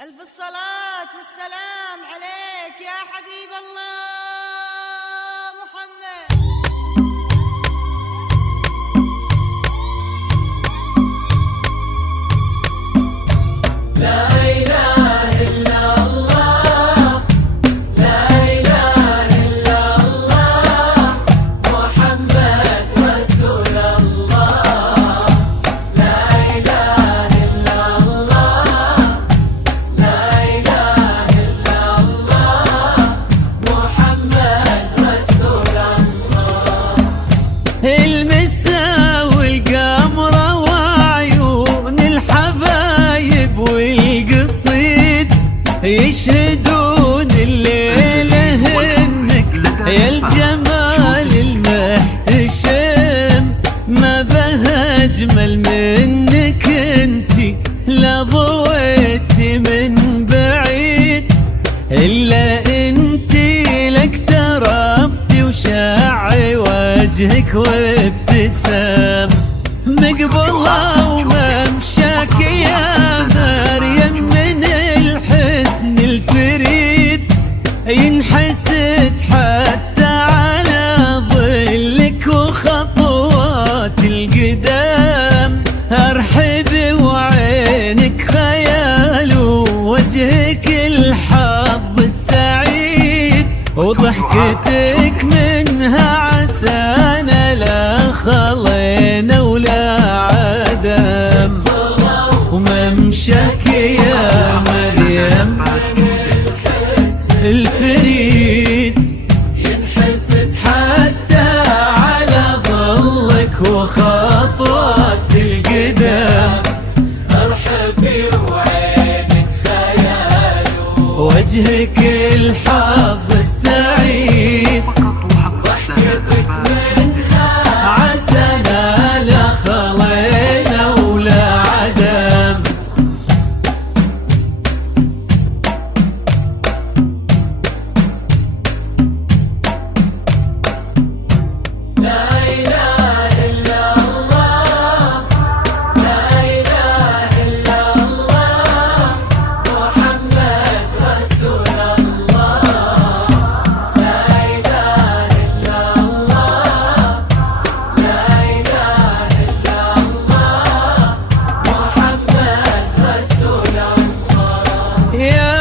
ألف الصلاة والسلام عليك يا حبيب الله محمد. لا إله إلا الله، لا إله إلا الله، محمد رسول الله. لا إله إلا الله، لا إله إلا الله، محمد رسول الله. المسا والقمرة وعيون الحبايب والقصيد يشهدون الليلة انك يا الجمال المحتشم، ما بها اجمل منك انتي لا ضويتي من بعيد، الا انتي لك تربتي وشعي وجهك وابتسام، مقبلة وممشاك يا مريم من الحسن الفريد، ينحسد حتى على ظلك وخطوات القدام، ارحبي وعينك خيال ووجهك الحظ السعيد، وضحكتك منها عسانا لا خلينا ولا عدم، وممشاك يا مريم الفريد، ينحسد حتى على ظلك وخطوات القدام، ارحبي وعينك خيال وجهك الحظ السعيد، ضحكتك منها عسانا لا خلينا ولا عدم. لا إله إلا الله، لا إله إلا الله، محمد رسول الله. لا إله إلا الله، لا إله إلا الله، محمد رسول الله. يا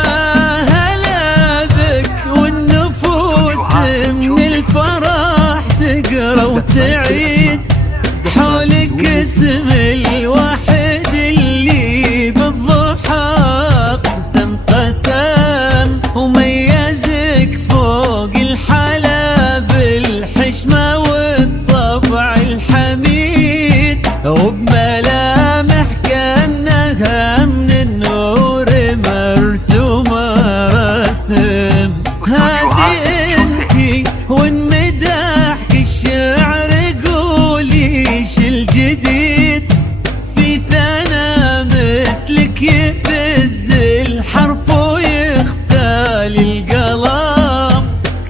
هلا بك والنفوس من الفرح تقرا وتعيد، حولك اسم الواحد اللي بالضحى قسم قسم، وميزك فوق الحلا بالحشمة والطبع الحميد، وبملامح كأنها من النور مرسومة رسم، هذه انتي والمداح الشعر قولي ايش الجديد، في ثنا مثلك يفز الحرف ويختال القلم،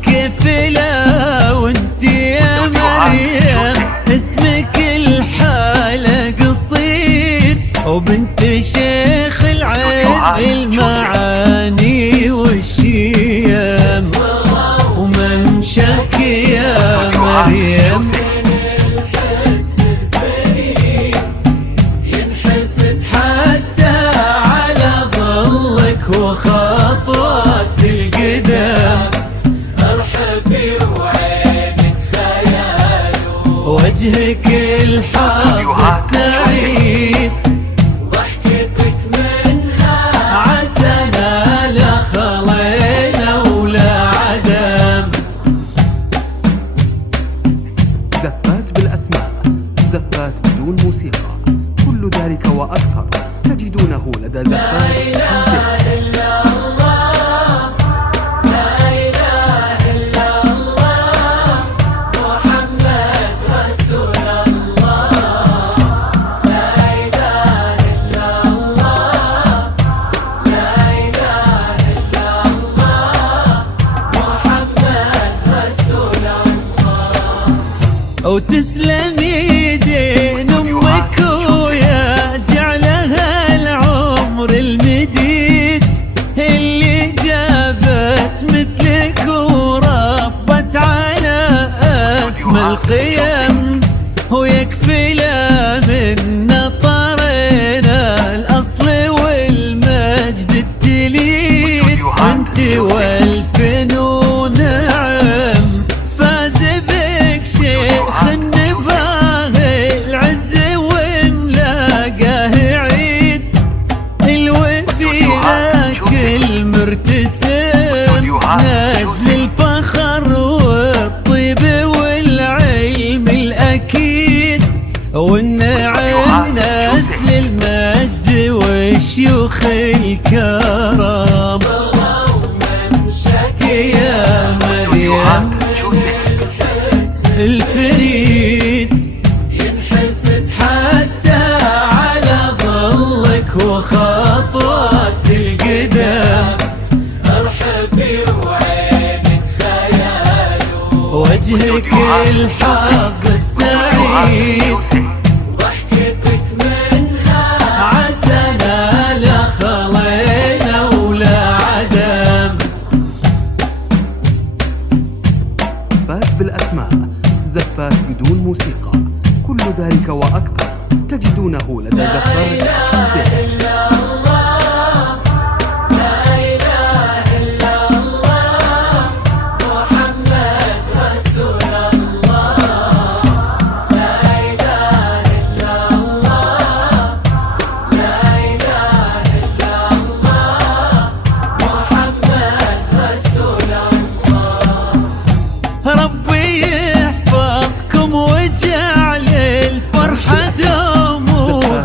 كيف لا وانتي يا مريم اسمك الحالة قصيد، وبنت شيخ العز المعاني والشيم، وممشاك يا مريم الحسن الفريد، ينحسد حتى على ظلك وخطوات القدام، ارحبي وعينك خيال وجهك الحظ السعيد، ضحكتك منها عسانا لا خلينا ولا عدم. زفات بالأسماء، زفات بدون موسيقى، كل ذلك وأكثر تجدونه لدى زفات موسيقى. إلا الله، لا إله إلا الله، محمد رسول الله. لا إله إلا الله، لا إله إلا الله، محمد رسول الله. وتسلم يدين امك ويا جعلها العمر المديد، القيم ويكفي لا من نطرنا الأصل والمجد التليد انت والفنون نعم فاز بك شيخ النباه العز وملاقاه عيد الوفي لك المرتسم نجل الفخر والطيب والعلم الأكيد والنعم نسل المجد والشيوخ الكرام يا مريم الفريد ينحسد حتى على ظلك وخطوات القدام ارحبي وعينك خيال وجهك الحظ السعيد ضحكتك منها عسنا لا خلينا ولا عدم زفات بالأسماء زفات بدون موسيقى كل ذلك وأكثر تجدونه لدى زفات شوزيك. ربي يحفظكم وجعل الفرحة دوم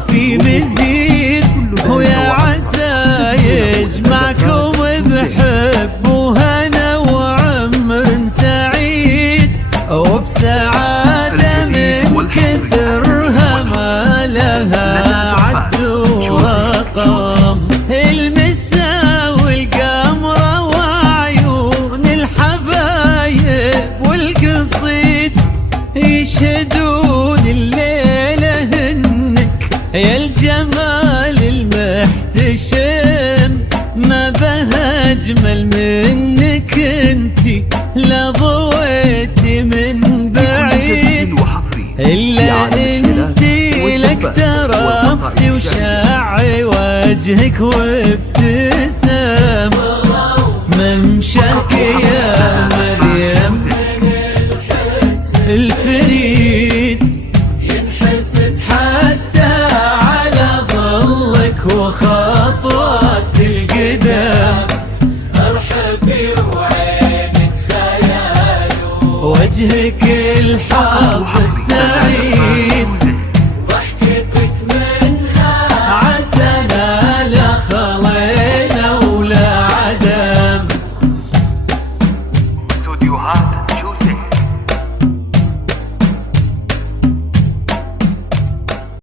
في مزيد ويا عسى يجمعكم بحب وهنا وعمر سعيد وبسعادة من كثرها ما لها عد ورقم المسا والقمرة وعيون الحبايب والقصيد يشهدون الليلة هنك يا الجمال المحتشم ما بها أجمل منك انتي لا ضويتي من بعيد إلا انتي لك ترفتي وشاعي وجهك وابتسام ممشاك يا مريم الفريد ينحسد حتى على ظلك وخطوات القدام ارحبي وعينك خيال وجهك الحظ السعيد